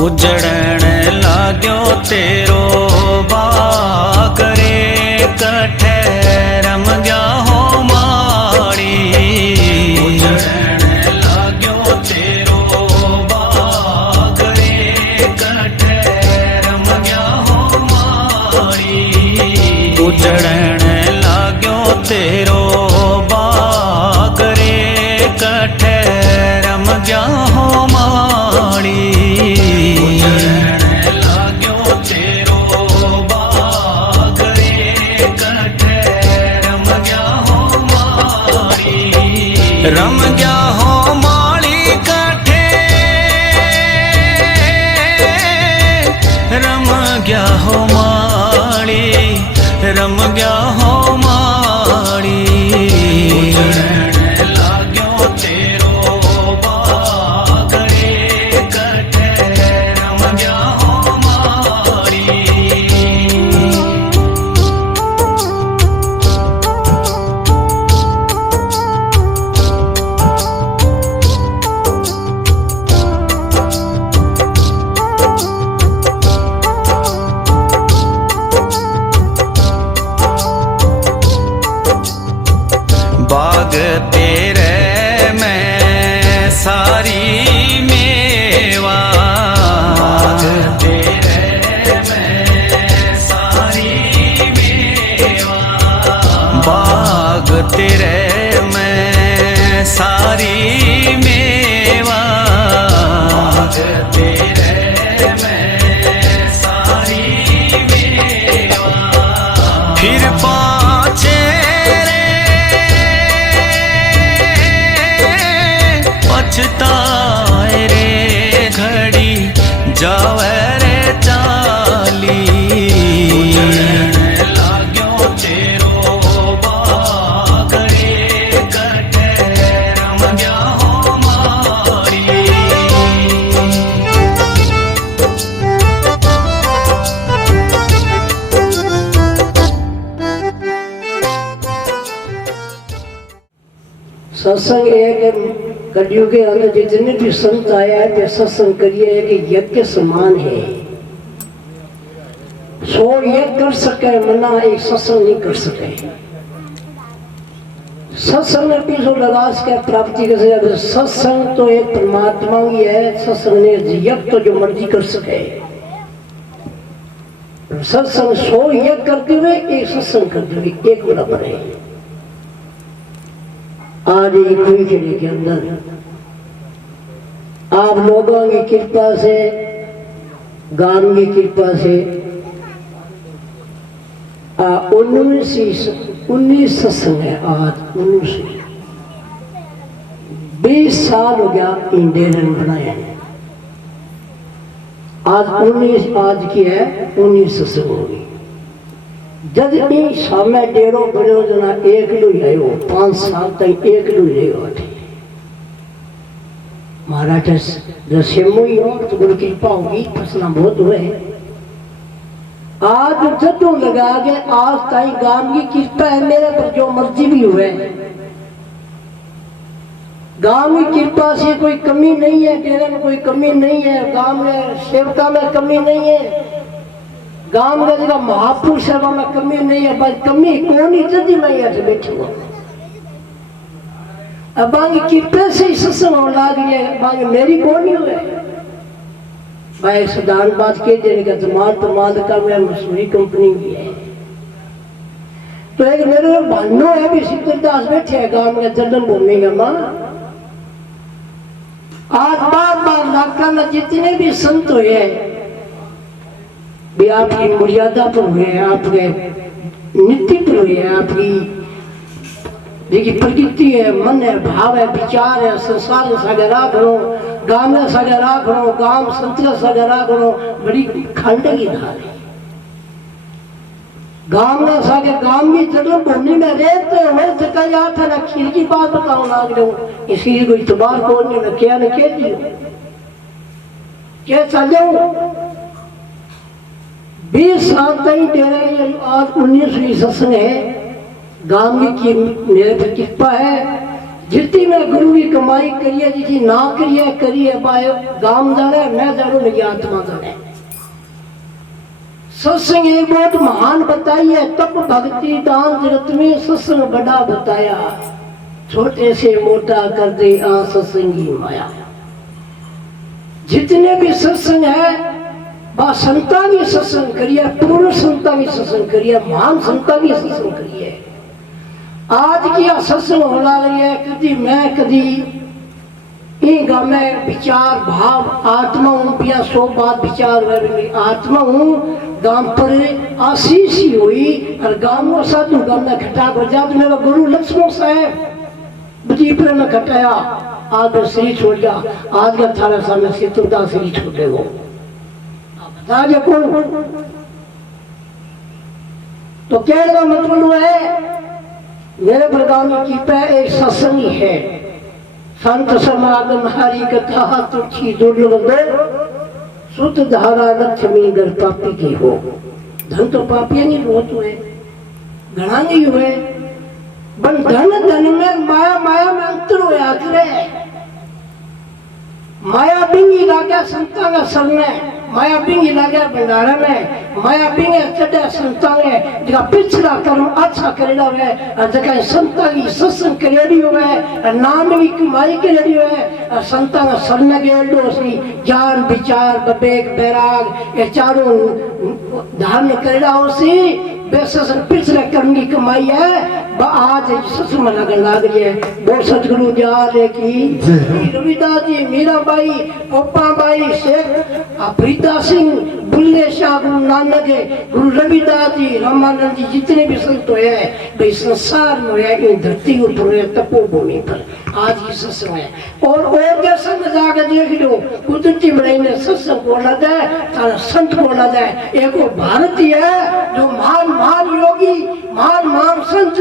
उजड़न लाग्यो तेरो बाग रे कठे रम गया हो माड़ी। उजड़न लाग्यो तेरो बाग रे कठे रम गया हो माड़ी। उजड़न लाग्यो तेरो बाग रे कठे रम गया हो माड़ी। रम गया हो माली कठे रम गया हो माली रम गया हो माली। लाग्यो तेरो बाग रे कठे रम गया हो माली। बाग तेरे में सारी मेवा। बाग तेरे में सारी मेवा। बाग तेरे में सारी मेवा। बाग तेरे में सारी मेवा। फिर पाछे पछताए रे घड़ी जावे रे चाली। लाग्यो तेरो बाग रे कठे रम गया हो मारी। सत्संग एक कलयुग के अंदर जितने भी संत आया है वे सत्संग करिए कि यज्ञ समान है। 100 यज्ञ कर सके मना एक सत्संग नहीं कर सके। सत्संग में पीछे लगास के प्राप्ति कर सके। सत्संग तो एक परमात्मा ही है। सत्संग ने यज्ञ तो जो मर्जी कर सके। सत्संग 100 यज्ञ करते हुए एक सत्संग करते हुए एक बराबर है। आज एक खेड़े के अंदर आप लोगों की कृपा से गांव की कृपा से 19 सत्संग है। आज 20 साल हो गया इंडियन बनाया है। आज 19 आज की है 19 सत्संग होगी। जब इन सामने डेढ़ो बड़ो जना एक लू आयो 5 साल तक एक लू रहो। महाराज रसेमो ही हो तो गुरु कृपा होगी फसला बहुत हुए। आज जदों लगा के आज ताई गांव की कृपा है मेरे पर जो मर्जी भी हुए। गांव की कृपा से कोई कमी नहीं है। डेरे में कोई कमी नहीं है। गांव में सेवका में कमी नहीं है। गांव में जगह महापुरुष सेवा में कमी नहीं है। बस कमी कौन ही जल्दी मैं यहाँ बैठी हुआ। अब बाकी कृपा से ही सत्संग होने लगी है। बाकी मेरी कौन ही हुए। भाई सदान बात के देने का जमात का मैं मसूरी कंपनी भी है। तो एक मेरे भानो है भी सिद्धदास बैठे है गांव में जन्मभूमि में माँ। आज बार लाका में जितने भी संत हुए भी आपकी मर्यादा पर हुए। आपके नीति पर है आपकी देखिए प्रकृति है, मन है, भाव है, विचार है, संसार सगे राखो, गांव सगे राखो, गांव संत सगे राखो, बड़ी खंड की धार है। गांव ना सगे गांव की जगह भूमि में रहते हुए जगह याद था ना खीर की बात बताओ ना दो इसी को इतबार को नहीं किया न कह दियो क्या चल जाऊं 20 साल तक दे रहे आज 19वीं सत्संग है गांव की मेरे पर कृपा है जितनी मैं गुरु की कमाई करिए जितनी ना करिए बाय गांव जाने मैं जानो नहीं आत्मा जाने सत्संग एक बहुत महान बताई है तप भक्ति दान जगत में सत्संग बड़ा बताया छोटे से मोटा कर दे आ सत्संगी माया जितने भी सत्संग है वह संता की सत्संग करिए पूर्ण संता की सत्संग करिए महान संता की सत्संग करिए आज की सत्संग होना रही है कभी मैं कभी गा में विचार भाव आत्मा हूँ पिया 100 बात विचार आत्मा हूँ गांव पर आशीष ही हुई और गांव में साधु गांव में खटा हो जा तो मेरा गुरु लक्ष्मण साहब बजीपुर में खटाया आज मैं श्री छोड़ गया आज का थारा सामने से तुमदा श्री छोड़े वो बता दे कौन तो कहने का मतलब है मेरे प्रगामी की पे एक सत्संग है संत समागम हरि कथा तुझी दुर्लभ शुद्ध धारा लक्ष्मी घर पापी की हो धन तो पापी नहीं बहुत हुए घना नहीं हुए बन धन में माया में अंतर होया करे माया बिंगी लागे संता का सरने माया बिंगी लागे भंडारा में माया बिंगे चढ़े संता ने जगह पिछड़ा कर्म अच्छा करेला है जगह संता की सत्संग करेड़ी हुए नाम की कमाई करेड़ी हुए संता का सरने गेलो सी ज्ञान विचार विवेक बैराग ये चारों धारण करेला हो सी बेससन पिछले कर्म की कमाई है आज सत्संग में लगन लग रही है बोल सतगुरु जाले की रविदास जी मीराबाई ओपाबाई शेख फरीदा सिंह बुल्ले शाह गुरु नानक गुरु रविदास जी रामानंद जी जितने भी संत हुए भाई संसार में हुए इन धरती ऊपर हुए तपोभूमि पर आज की सत्संग है और जैसा में जाकर देख लो कुदरती बनाई ने सत्संग बोला जाए तारा संत बोला जाए एक वो भारतीय है जो महान योगी महान संत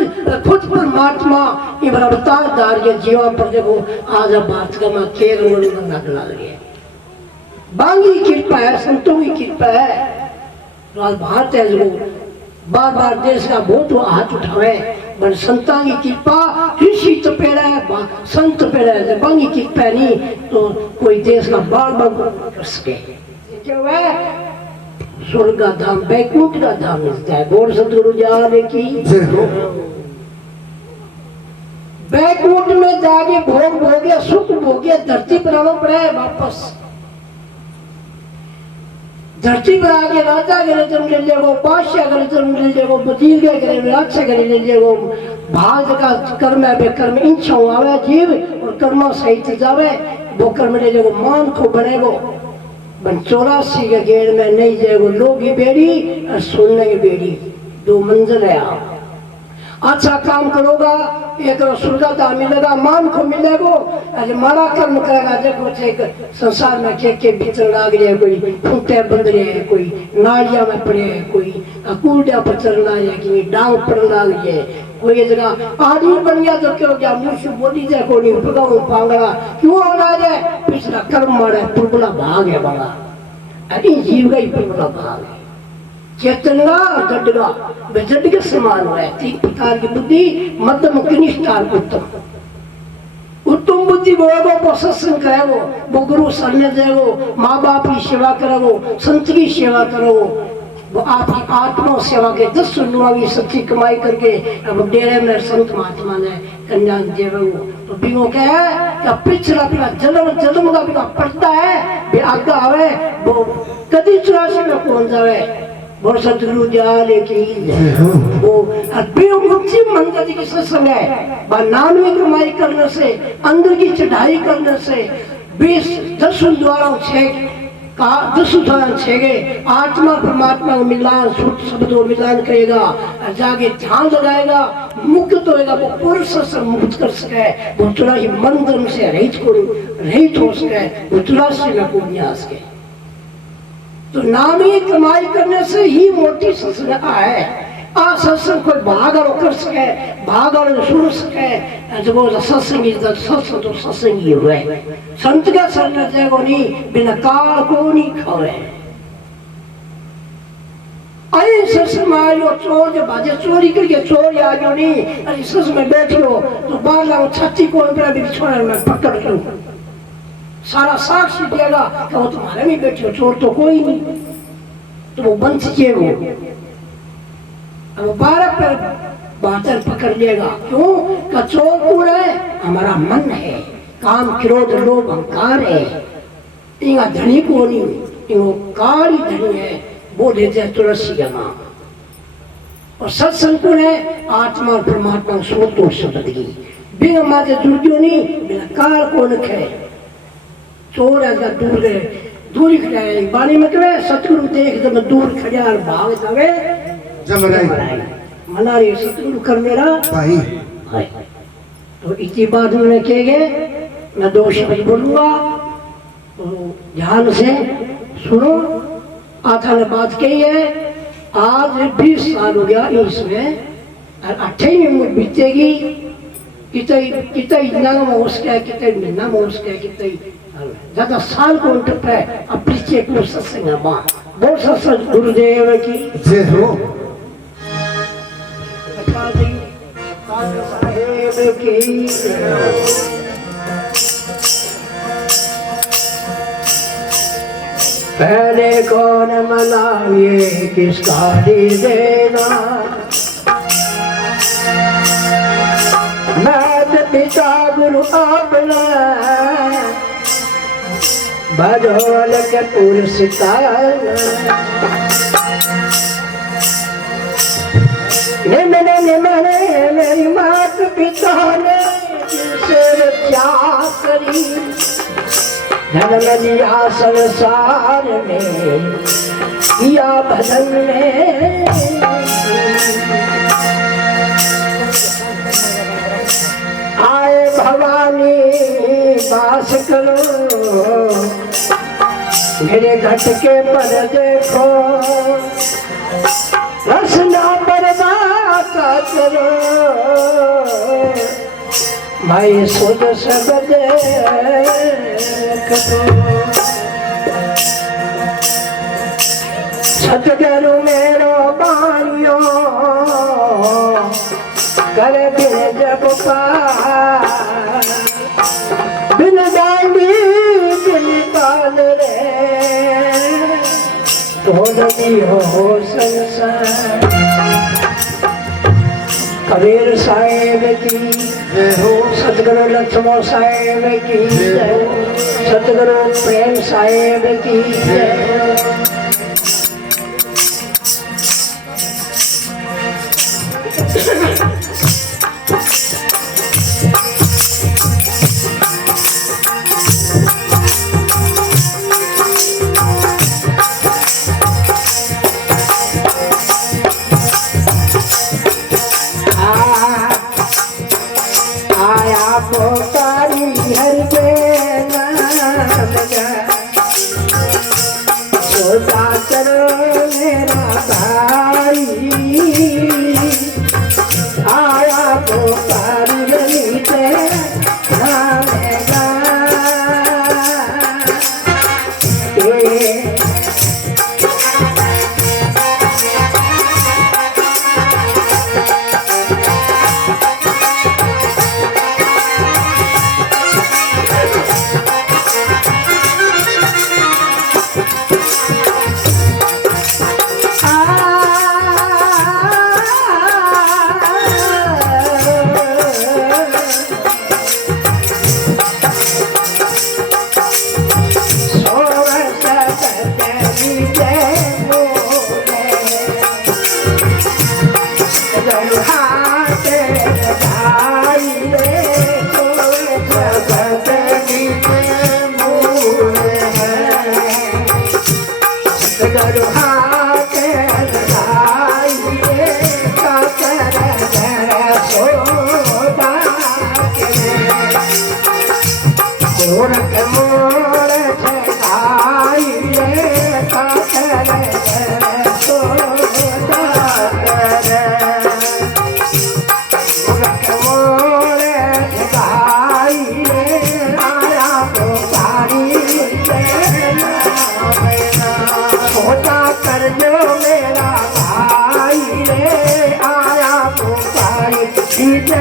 खुद परमात्मा ये अवतार दार के जीवन पर देखो आज बात का मैं केरल में लग रही है बांगी कृपा है संतों की कृपा है तो आज भारत है जो बार देश का बहुत हाथ उठावे पर संतां की कृपा ऋषि तपेड़ा है संत तपेड़ा है बांगी कृपा नहीं तो कोई देश का बार कर सके क्या है स्वर्ग का धाम बैकुंठ का धाम मिलता है बोल सतगुरु जाने की बैकुंठ में जाके भोग भोगे सुख भोगे धरती पर आना पड़ा है वापस धरती पर आके राजा करे जन्म ले जाओ बादशाह करे जन्म ले जाओ वजीर के करे राजा करे ले जाओ भाग का कर्म है बेकर्म इच्छा आवे जीव और कर्म सहित जावे वो कर्म ले जाओ मान को बनेगो बन 84 के गेड़ में नहीं जाएगो लोग की बेड़ी और सुनने की बेड़ी 2 मंजिल है आप अच्छा काम करोगा एक सुरगता मिलेगा मान को मिलेगा अरे मारा कर्म करेगा देखो संसार में के भीतर लाग रहे कोई फूटे बंद रहे है कोई नालिया में पड़े है कोई कूड़ा पर चलना है कि डांग पर लाग रही है कोई जगह आदमी बन गया तो क्यों गया मुँह से बोली जाए को नहीं पकाऊ पांगड़ा क्यों होना जाए पिछला कर्म मारा पुरबला भाग है बड़ा अरे जीव का ही पुरबला भाग है चेतना जडगा वे जड के समान है 3 प्रकार की बुद्धि मध्यम कनिष्ठ और उत्तम बुद्धि वो सत्संग करेगो वो गुरु सरने देगो माँ बाप की सेवा करेगो संत की सेवा करोगो वो आपकी आत्मा सेवा के 10 सुनुआ की सच्ची कमाई करके अब डेरे में संत महात्मा ने कन्या देवो तो बिगो क्या है क्या पिछला जन्म का बिना पड़ता है बे आगे आवे वो कभी 84 में पहुंच जावे बोल सतगुरु जाले की वो मुक्ति मंदिर की सत्संग है नाम में कमाई करने से अंदर की चढ़ाई करने से 20 10 द्वारा 6 का दसुधान छेगे आत्मा परमात्मा को मिलान शुद्ध शब्द को मिलान करेगा जाके ध्यान लगाएगा मुक्त होएगा वो पुरुष से मुक्त कर सके वो थोड़ा ही मंदन से रहित हो सके वो थोड़ा से न को आ सके तो नामी कमाई करने से ही मोटी सत्संग है आ सत्संग कोई भागल कर सके भागल सुन सके जब वो सत्संगी तो सत्संगी हुए संत का शरण जाएगो नहीं बिना काल को नहीं खावे अरे सत्संग में आयो चोर जो बाजे चोरी करके चोर आ गयो नहीं अरे सत्संग में बैठो तो बाहर लाओ छत्ती कौन पर भी छोड़ा मैं पकड़ लूं सारा साक्षी देगा कि वो तुम्हारे में बैठे चोर तो कोई नहीं तो वो बंद किए वो अब 12 पर बातल पकड़ लेगा क्यों का चोर कौन है हमारा मन है काम क्रोध लोभ अहंकार है इनका धनी को नहीं इनको काली धनी है वो देते हैं तुलसी का नाम और सत्संग कौन है आत्मा और परमात्मा सोच और शब्द की बिना माते जुड़ियो नहीं बिना काल को नखे चोर है दूर गए दूरी खड़ाए बाणी में कहे सतगुरु देख जब दूर खड़ा और भाग जावे जमराई मनारी सतगुरु कर मेरा भाई है तो इतनी बात उन्होंने कहे गए मैं 2 शब्द बोलूंगा तो ध्यान से सुनो आथा ने बात कही है आज 20 साल हो गया इसमें और 28 में बीतेगी कितने नाम हो उसका कितने महीना में उसका कितने ज्यादा साल को उठ पे अपरिचय को सत्संग मां बोल सत्संग गुरुदेव की जय हो साहेब की पहले कौन मनाए किसका दे देना मैं पिता गुरु अपना बदौल के पुरस्कार निमने मेरी मात पिता ने जिनसे त्याग करी जन्म लिया संसार में किया भजन में आए भवानी बास करो मेरे घट के पर देखो रसना बर्बाद करो भाई सुध सब सतगुरु मेरो बानियो करे बिन जब पार बिन डांडी बिन काल रे ढोलकी हो संसार कबीर साहेब की जय हो सतगुरु लक्ष्मण साहेब की जय हो सतगुरु प्रेम साहेब की जय हो नाम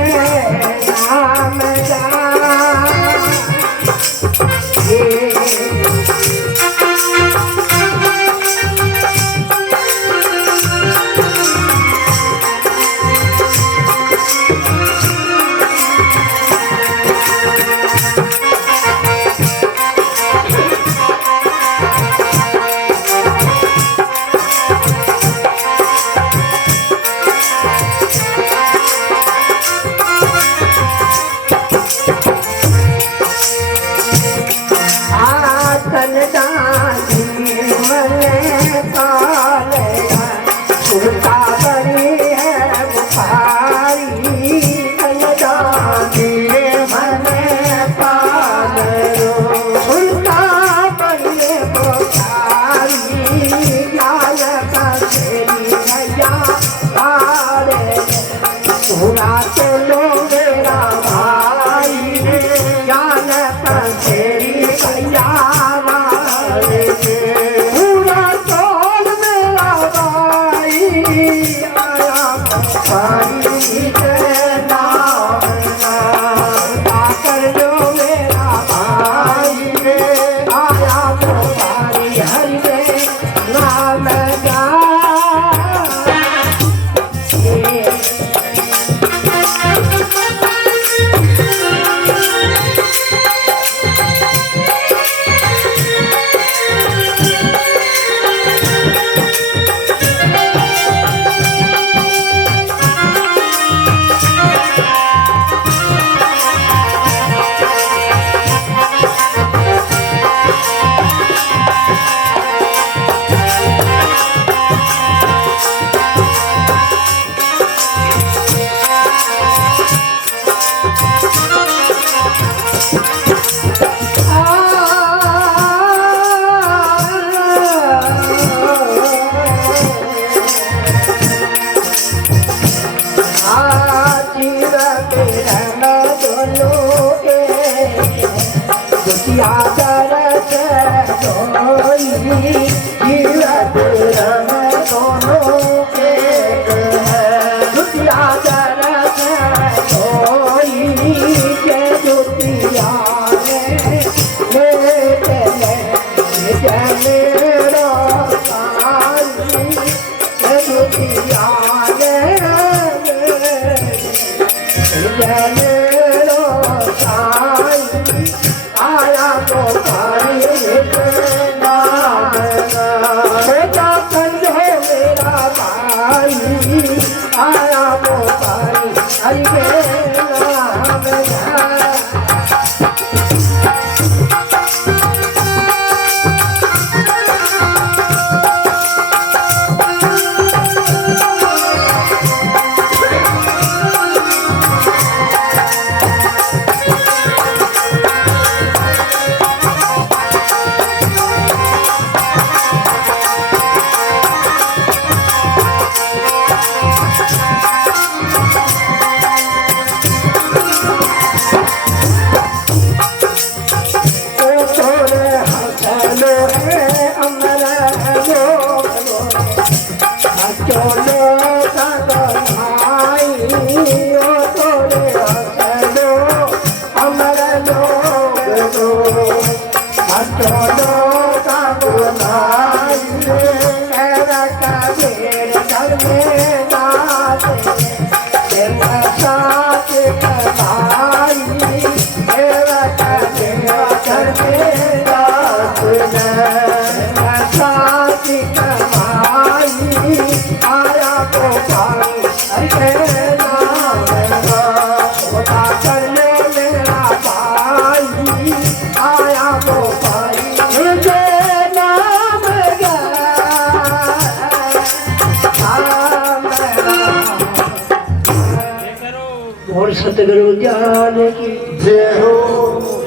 सतगुरु जान की जय हो।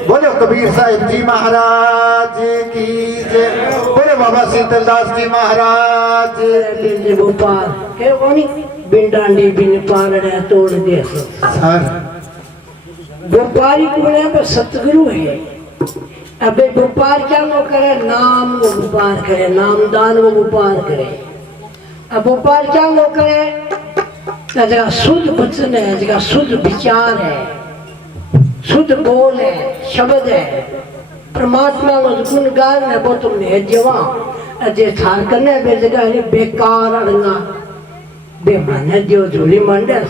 बोलो कबीर साहिब जी महाराज की जय। बोलो बाबा शीतलदास जी महाराज बिन भोपाल के वाणी बिन डांडी बिन पालड़ा तोड़ दे सर। व्यापारी को पे सतगुरु है। अबे व्यापार क्या वो करे, नाम वो व्यापार करे, नामदान वो व्यापार करे। अब व्यापार क्या वो करे, जगह शुद्ध वचन है, जगह शुद्ध विचार है, शुद्ध बोल है, शब्द है, परमात्मा को गुणगान है, वो तुमने जवा अजय थार करने बे जगह है बेकार अड़ंगा बेमाने जो झूली मंडे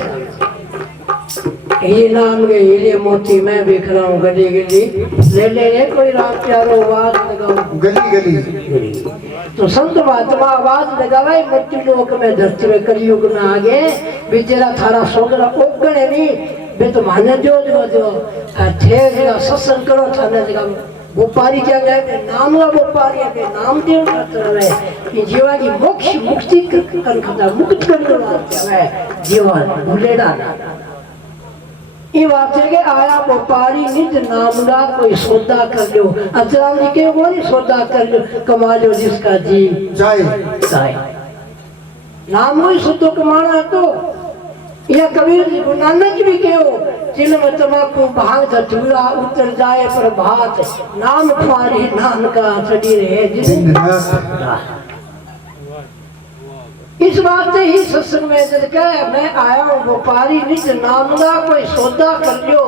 ये नाम के हीरे मोती मैं देख रहा हूँ गली गली ले कोई रात प्यारो आवाज लगाओ गली गली तो संत महात्मा आवाज लगावे मृत्यु लोक में धरती में कलयुग में आ गए बेचारा थारा सोगरा ओगणे नहीं बे तो माने जो थे जगह सत्संग करो थाने जगह व्यापारी क्या गए नाम ला व्यापारी है नाम देव खतर है कि जीवा की मोक्ष मुक्ति कर खतर मुक्त करने वाला है जीवन भूलेगा ना ये बात है कि आया व्यापारी निज नाम का कोई सौदा कर लो अजराम जी के वो नहीं सौदा कर लो कमा लो जिसका जी जाए नाम वही शुद्ध कमाना है तो यह कबीर जी को नानक भी कहो जिन में तमाकू भांग धतूरा उतर जाए पर भात नाम फारी नाम का चढ़ी रहे जिन इस बात से ही सत्संग में जब कहे मैं आया हूँ व्यापारी निज नाम का कोई सौदा कर लो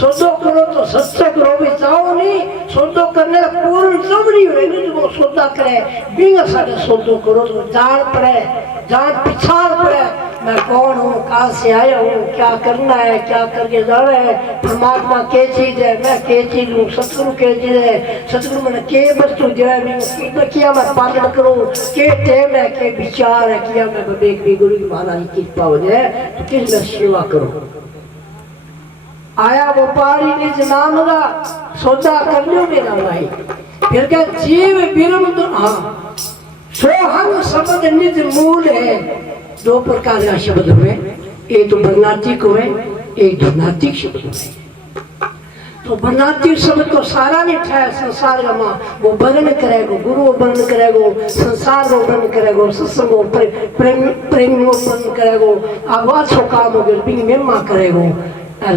सौदो करो तो सच्चे करो भी चाहो नहीं सौदो करने पूर्ण समरी हुए नहीं वो सौदा करे बिना सारे सौदो करो तो जान पड़े जान पिछाड़ पड़े मैं कौन हूँ कहाँ से आया हूँ क्या करना है क्या करके जाना है परमात्मा के चीज है मैं के चीज हूँ सतगुरु के चीज है सतगुरु मैंने के वस्तु जो है किया मैं पालन करूँ के टेम है के विचार है किया मैं विवेक भी गुरु की महाराज की कृपा हो जाए तो किस में सेवा करूँ आया व्यापारी निज नाम का सौदा कर लो मेरा भाई फिर क्या जीव बिरम हाँ सोहम शब्द निज मूल है दो प्रकार का शब्द हुए एक तो वर्णातीक हुए एक धुनातीक शब्द हुए तो वर्णातीक शब्द को सारा नहीं ठहर संसार का माँ वो वर्णन करेगो गुरु वर्णन करेगो संसार को वर्णन करेगो सत्संग प्रेम वर्णन करेगो आवाज को काम हो गया बिंग मेमा करेगो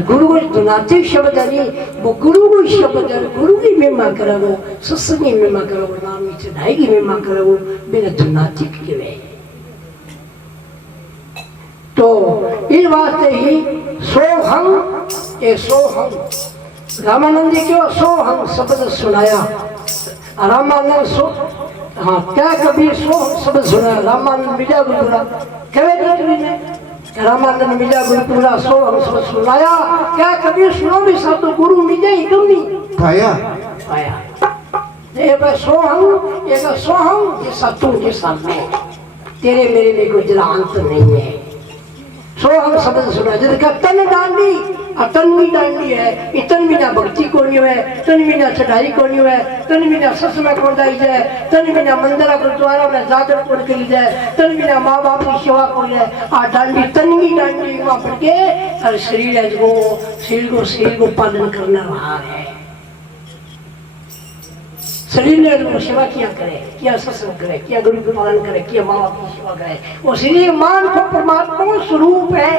गुरु को धुनातीक शब्द है वो गुरु को शब्द है गुरु की महिमा करेगो सत्संग की महिमा करेगो नाम की चढ़ाई की महिमा करेगो मेरा धुनातीक के वे तो इस वास्ते ही सोहम ये सोहम रामानंद जी क्यों सोहम शब्द सुनाया रामानंद सो हाँ क्या कभी सोहम शब्द सुनाया रामानंद मिला गुरुपुरा कभी रामानंद मिला गुरुपुरा सोहम शब्द सुनाया क्या कभी सुनो भी शब्द गुरु मिले ही तुम नहीं पाया ये सोहम ये सोहम ये सतु ये सामने तेरे मेरे में कोई जरा अंत नहीं है सोहम शब्द सुना जिसका तन डांडी तन भी डांडी है इतन बिना भक्ति को नहीं है तन बिना चढ़ाई को नहीं है तन बिना सत्संग को दाई जाए तन बिना मंदिर गुरुद्वारा में जाकर को करी जाए तन बिना माँ बाप की सेवा को जाए आ डांडी तन की डांडी वहाँ पर के हर शरीर है जो शरीर को पालन करना रहा है शरीर ने सेवा किया करे किया सत्संग करे किया गुरु का पालन करे किया माँ बाप की सेवा करे वो शरीर मान को परमात्मा स्वरूप है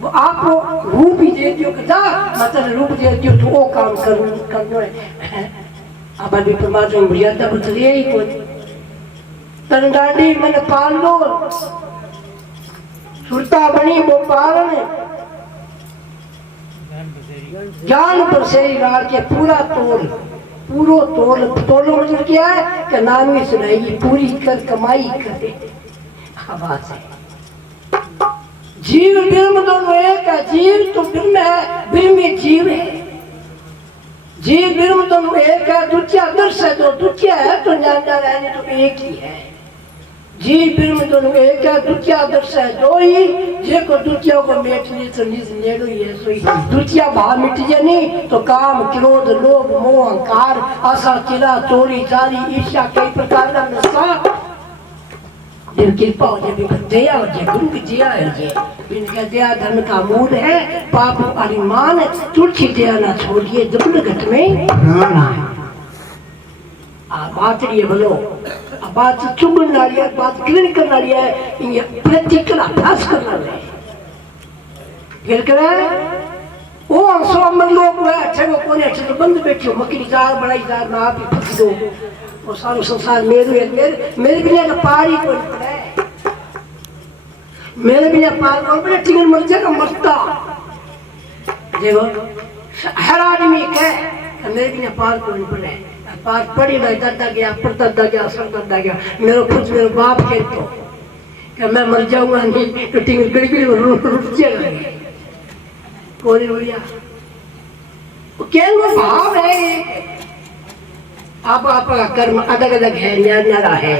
वो आपको रूप ही दे दियो कदा मतलब रूप दे दियो तो वो काम करना है अब अभी परमात्मा मर्यादा बदली ही कोई तन डांडी मन पाल लो सुरता बनी वो पालन जान बरसेरी रात के पूरा तोलो मतलब क्या है कि नाम ही सुनाएगी पूरी कर कमाई करे आवाज है जीव ब्रह्म दोनों एक है जीव तो ब्रह्म है ब्रह्म जीव है जीव ब्रह्म दोनों एक है द्वितीय दर्श है तो द्वितीय है तो ज्ञान रहने तो एक ही है जीव ब्रह्म दोनों एक है द्वितीय दर्श है दो ही जे को द्वितीय को मेट ली तो निज नेड़ो ही है सोई द्वितीय भाव मिट जाए नहीं तो काम क्रोध लोभ मोह अहंकार आशा किला चोरी चारी ईर्ष्या कई प्रकार का नशा दिन कृपा हो जाए दया हो जाए गुरु की दया है जे इनका दया धर्म का मूल है पाप अभिमान तुलसी दया ना छोड़िए दुर्ग घट में बात ये बोलो बात चुगन वाली है बात क्लीन करने वाली है ये प्रैक्टिकल अभ्यास करना है फिर करे वो हम सो मन लोग हुए अच्छे वो कोने अच्छे तो बंद बैठे मकड़ी जार बड़ाई जार ना आप ही फंस दो वो सारा संसार मेरे बिना का पारी कोई पड़े मेरे भी पार और बड़े टिंगल मर जाएगा मरता देखो हर आदमी कह मेरे भी पार कौन पड़े पार पड़ी ना दादा गया परदादा गया सरदादा गया मेरे खुद मेरे बाप के तो कि मैं मर जाऊंगा नहीं तो टिंगल गड़ी रुक जाएगा कोई भैया क्या वो भाव है आपका कर्म अलग अलग है न्यारा है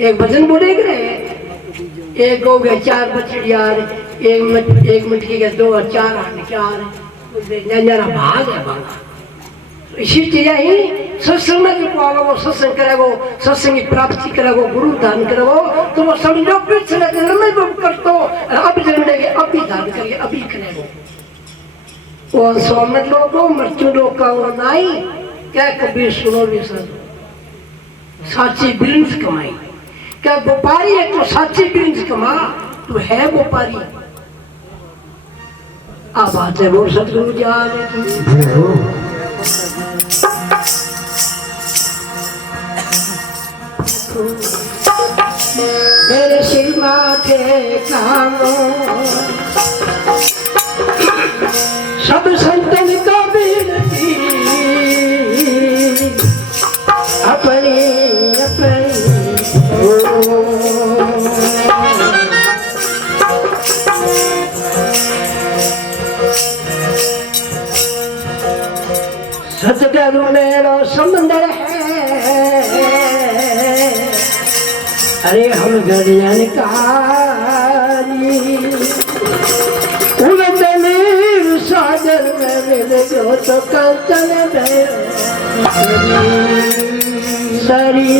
एक भजन बोले एक हो गया 4 बछड़ियार एक मटकी के 2 और 4 आने 4 न्यारा भाग है बाबा इसी चीज ही सत्संग में जो आवा वो सत्संग करेगो सत्संग की प्राप्ति करेगो गुरु दान करेगो तो वो समझो पिछले जन्म में वो करतो और अब जन्म लेके अभी दान करिए अभी करेगो वो स्वामित लोगों मृत्यु लोग का वो नाई क्या कबीर सुनो भी सर साची बिरंज कमाई क्या व्यापारी है तो साची बिरंज कमा तो है व्यापारी आप आते वो सतगुरु जी आ मेरे सिर माथे कामों सब संतन का बिनती अपनी अपनी सतगुरु मेरा समंदर है अरे हम गड़ियन कारी सागर में मिल जो तो कंचन सरी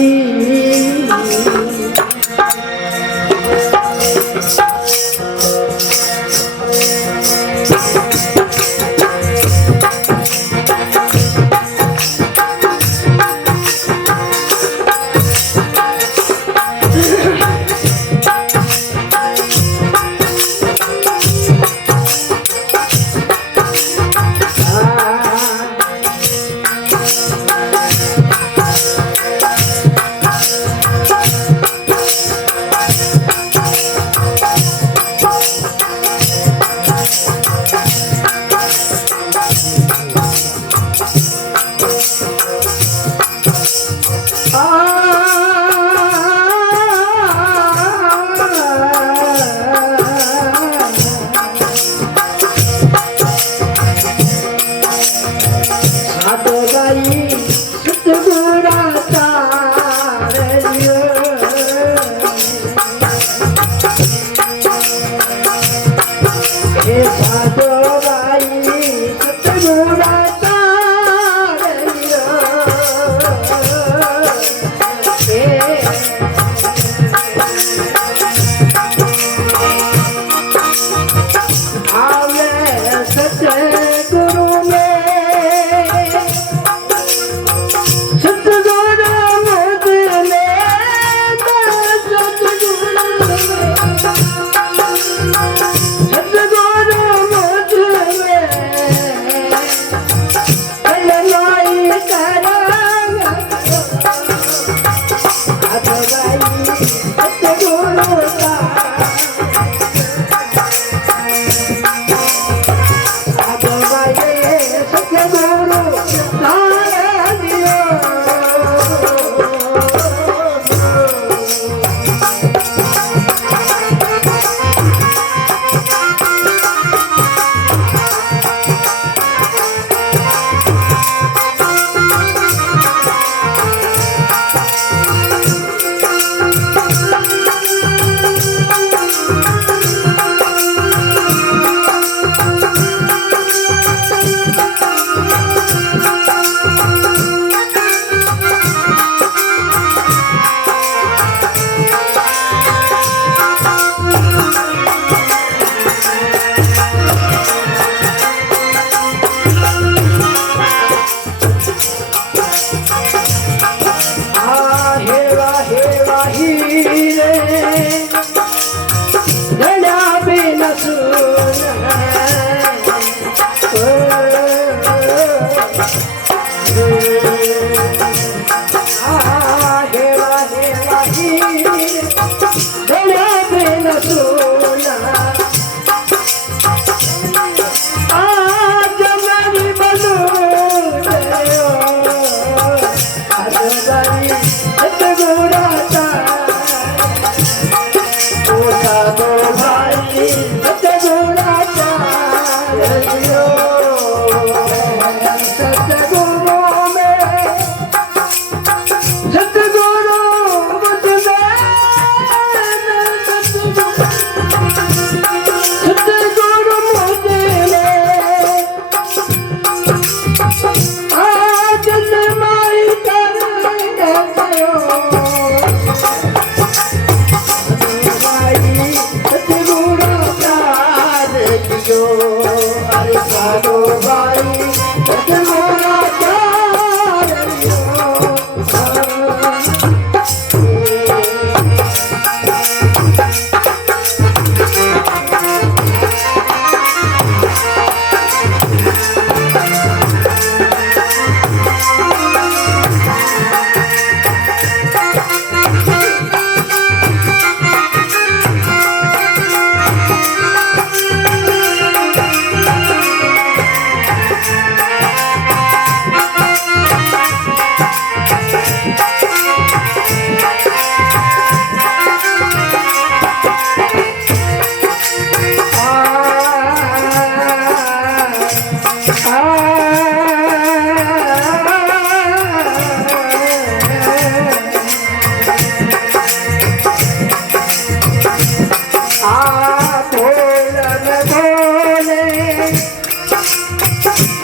आ बोलन बोले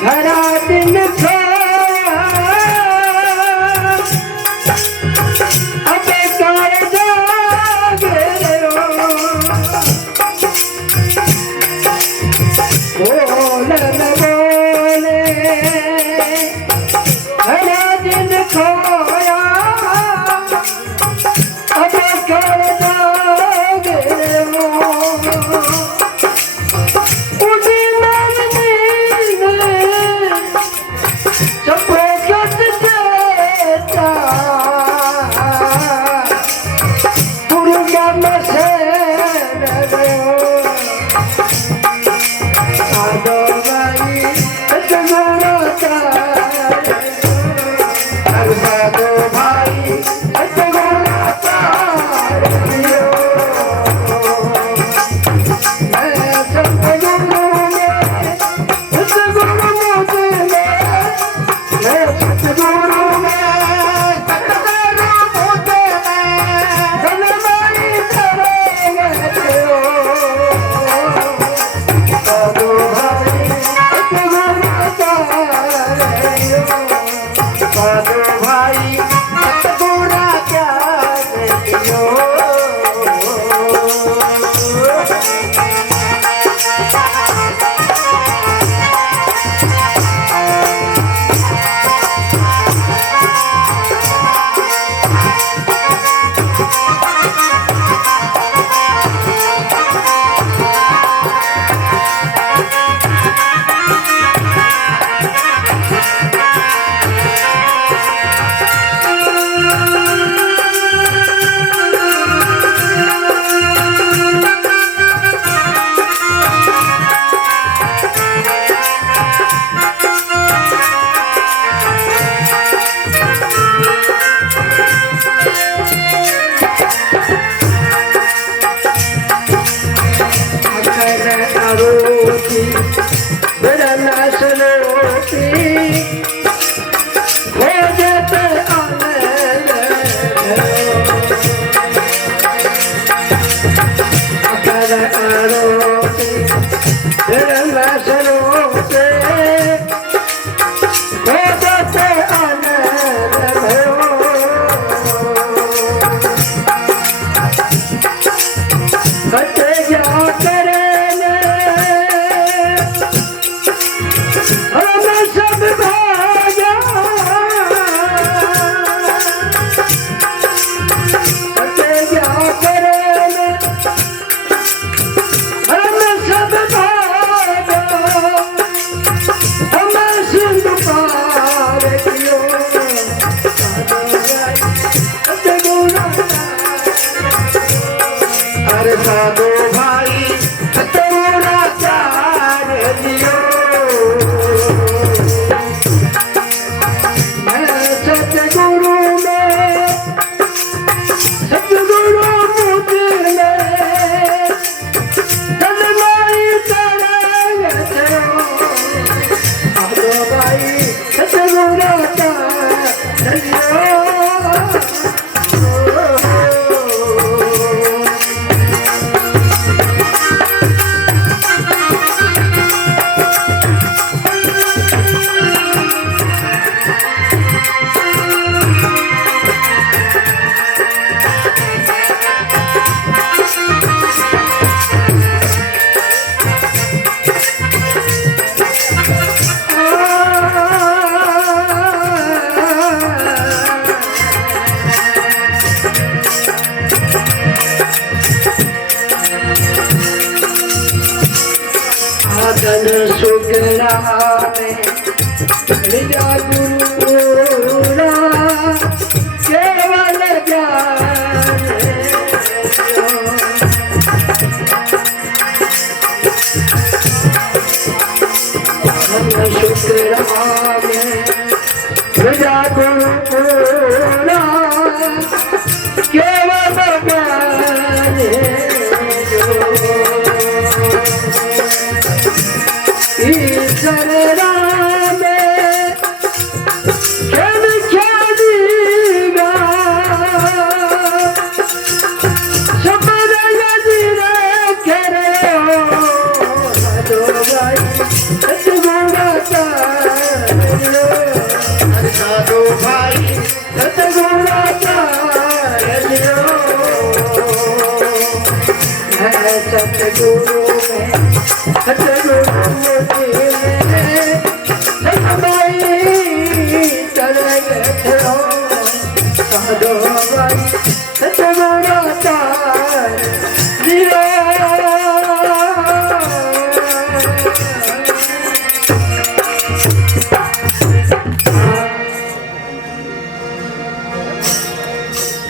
घरा दिन खोया अब कर जागे बोलन बोले घरा दिन खोया अब कर जागे उसी मन में सपोकत देता दुर्गम से साधो भाई सतगुरता साधो भाई सतगुरता साधो भाई तेरा चार दियो मैं सतगुरु में सतगुरु मुझे में सदनाई करेंगे साधो भाई सतगुरु चार दियो सुगरा में लिया गुरुरा केवल जाने हम शुक्रा में लिया गुरुरा केवल जाने ईश्वर राम सतगुरु चार्यो साधु भाई सतगुरु चार्यो है सतगुरु में सतगुरु में सतभाई चले गए हो साधु भाई सतगुरु चार्यो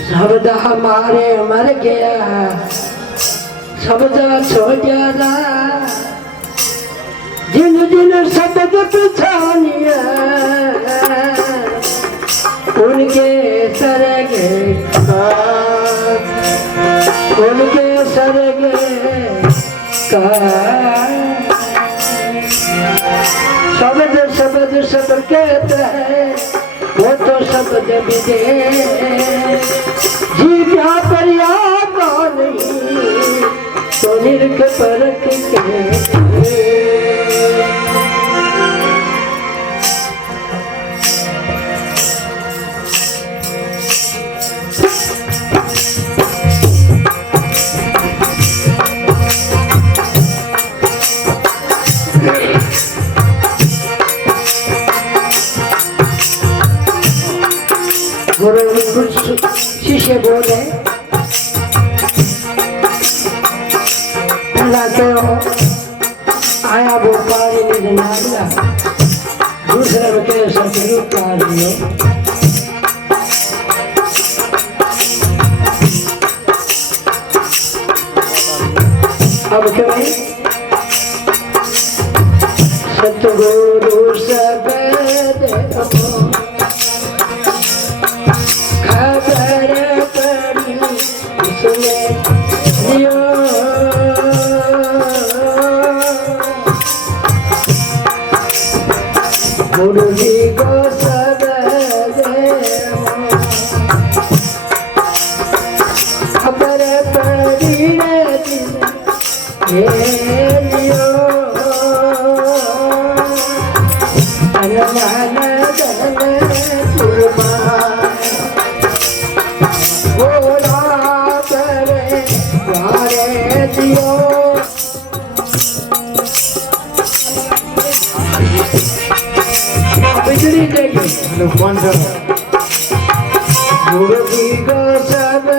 शब्द हमारे मर गया शब्द छोड़ा जिन जिन शब्द पछानिया उनके सरगे उनके सरगे का शब्द शब्द सब कहते हैं वो तो शब्द विदे जी क्या परिया नहीं तो निरख परख के शिष्य बोले पहला तो आया वो पानी निज नारिया दूसरे में के सतगुरु कार्यो अब क्या है सतगुरु सब देखो खबर पड़ी उसने दियो गुरु जी को सब खबर पड़ी रे दियो अनजान धन कुर्बान बिजली देगी गुरु जी को सब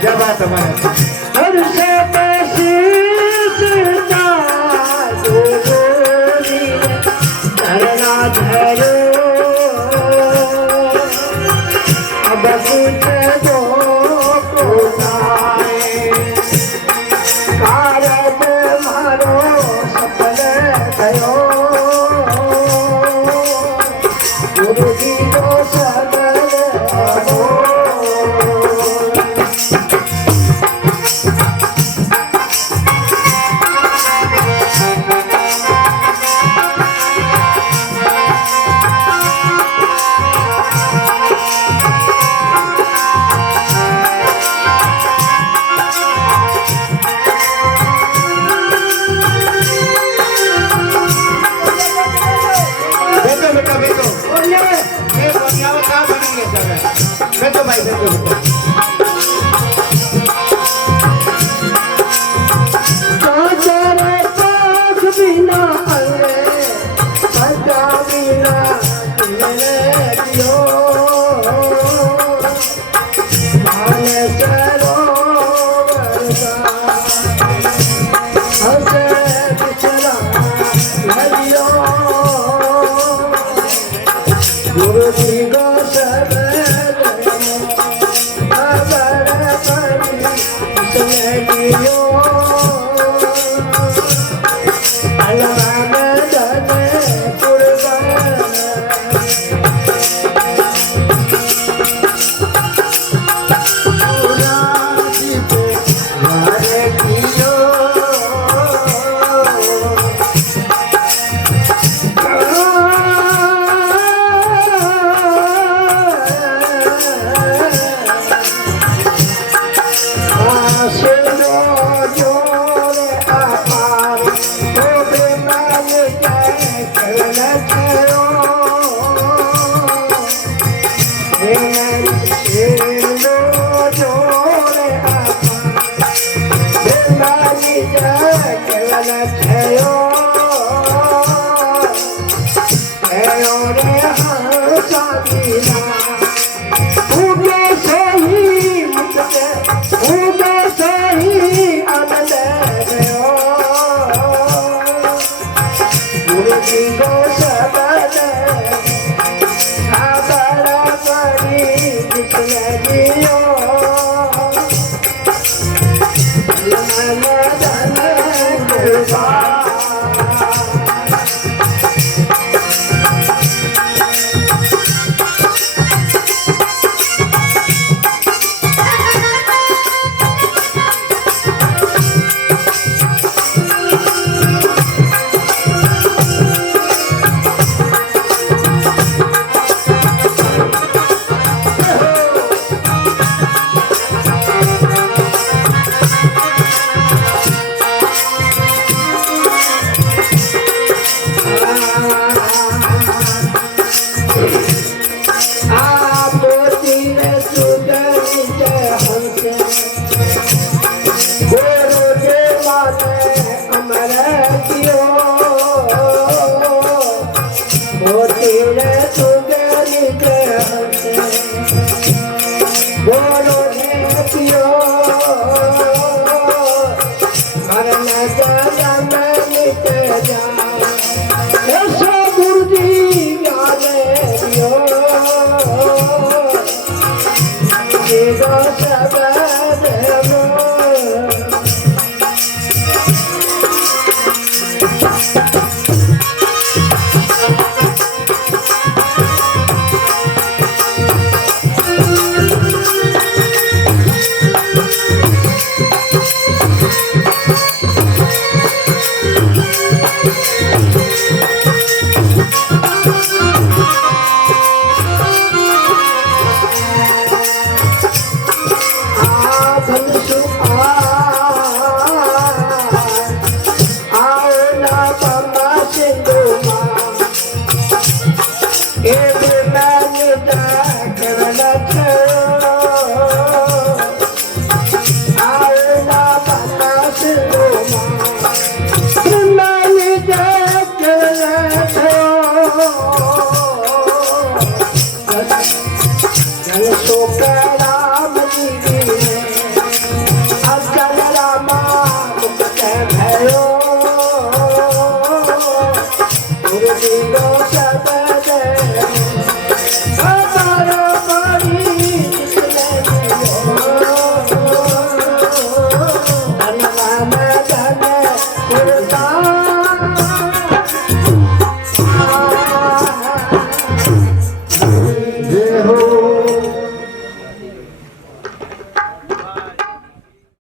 क्या बात हमारे हर से सीता गोरी धरना धरो अब कुछ दो कारज मारो सफल भयो गुरु जी को सफल गुरु जी को सब कीना उगे सही मुझे उगे सही आनंद गयो मुझी को सबद बड़ा बड़ी जितने जियो मन धन कृपा so bad.